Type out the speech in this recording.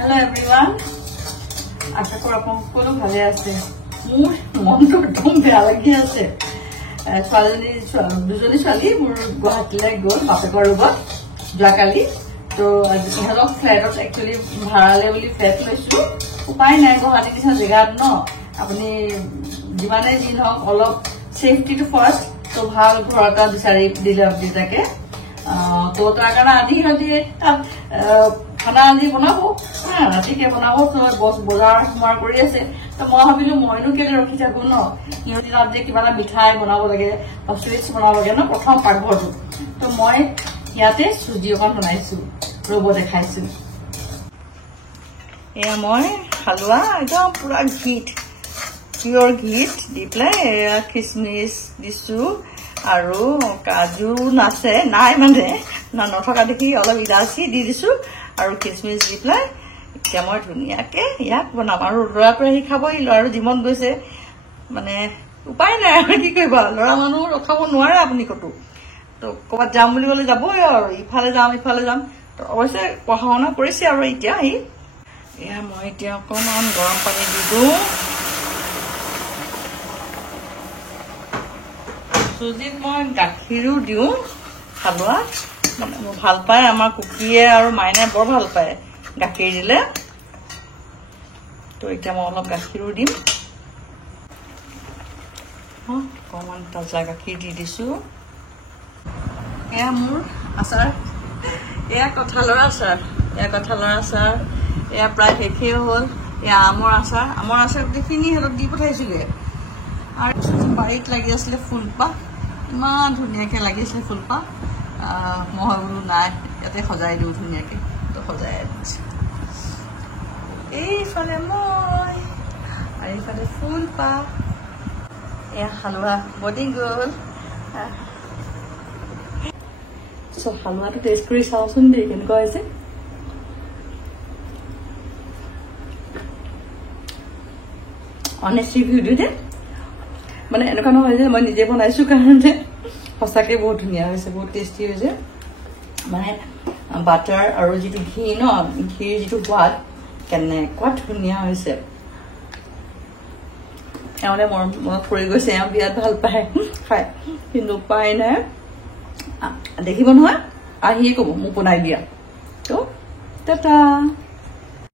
Hello everyone. আশা কৰো আপোনালোক সকলো ভালে আছে। মোৰ মনটো একদম বেয়া লাগি আছে। দুজনী ছোৱালী মোৰ গুৱাহাটীলৈ গ'ল বাপেকৰ লগত যোৱাকালি। তো ইহঁতক ফ্লেটত একচুৱেলি ভাড়ালে বুলি ফ্লেট লৈছো। উপায় নাই, গুৱাহাটী নিচিনা জেগাত ন আপুনি যিমানে যি নহওক অলপ ছেফটিটো ফাৰ্ষ্ট। তো ভাল ঘৰ এটা বিচাৰি দিলে দেউতাকে। তো তাৰ কাৰণে আদি সিহঁতি খানা আজি বনাব, ৰাতিকে বনাব। বজাৰ সমাৰ কৰি আছে। তো মই ভাবিলো মইনো কেলে ৰখি থাকো ন, সিহঁতি তাত যে কিবা এটা মিঠাই বনাব লাগে বা চুইটছ বনাব লাগে ন প্ৰথম পাকঘৰটো। তো মই ইয়াতে চুজি অকণ বনাইছো, ৰ'ব দেখাইছো। এয়া মই হালোৱা একদম পুৰা ঘিত, পিয়ৰ ঘিত দি পেলাই এয়া খিচমিচ দিছো আৰু কাজু নাই মানে নথকা দেখি অলপ ইলাচি দি দিছো আৰু খিচমিচ দি পেলাই এতিয়া মই ধুনীয়াকে ইয়াক বনাম। আৰু ল'ৰাটোৱে আহি খাবহি, ল'ৰাটো যিমন গৈছে মানে উপায় নাই আৰু কি কৰিব, ল'ৰা মানুহ ৰখাব নোৱাৰে আপুনি ক'তো। তো ক'ৰবাত যাম বুলি ক'লে যাবই আৰু, ইফালে যাম। তো অৱশ্যে পঢ়া শুনা কৰিছে আৰু এতিয়া এয়া মই এতিয়া অকণমান গৰম পানী দি দিওঁ। চুজিত মই গাখীৰো দিওঁ হালোৱাত, মানে মোৰ ভাল পায় আমাৰ কুকিয়ে আৰু মাইনাই বৰ ভাল পায় গাখীৰ দিলে। তো এতিয়া মই অলপ গাখীৰো দিম, অকণমান তাজা গাখীৰ দি দিছো। এয়া মোৰ আচাৰ, এয়া কঁঠালৰ আচাৰ, এয়া প্ৰায় শেষেই হ'ল। এয়া আমৰ আচাৰ গোটেইখিনি সিহঁতক দি পঠাইছোগে। আৰু বাৰীত লাগি আছিলে ফুলপাহ, ইমান ধুনীয়াকে লাগিছিলে ফুলপাহ। মই বোলো নাই ইয়াতে সজাই দিওঁ ধুনীয়াকে, তো সজাই দিছো। এইফালে মই আৰু এইফালে ফুলপাহ। এয়া হালোৱা বনি গ'ল। হালোৱাটো টেষ্ট কৰি চাওচোন দেই কেনেকুৱা হৈছে। অনেষ্ট ৰিভিউ দিওঁ দে, মানে এনেকুৱা নহয় যে মই নিজে বনাইছো কাৰণে, সঁচাকে বহুত ধুনীয়া হৈছে, বহুত টেষ্টি হৈছে। মানে বাটাৰ আৰু যিটো ঘি ন, ঘিৰ যিটো সোৱাদ কেনেকুৱা ধুনীয়া হৈছে। এওঁলে মনত পৰি গৈছে, এওঁ বিৰাট ভাল পায় খাই, কিন্তু উপায় নাই। দেখিব নহয় আহিয়ে ক'ব মোক বনাই দিয়া। তো টাটা।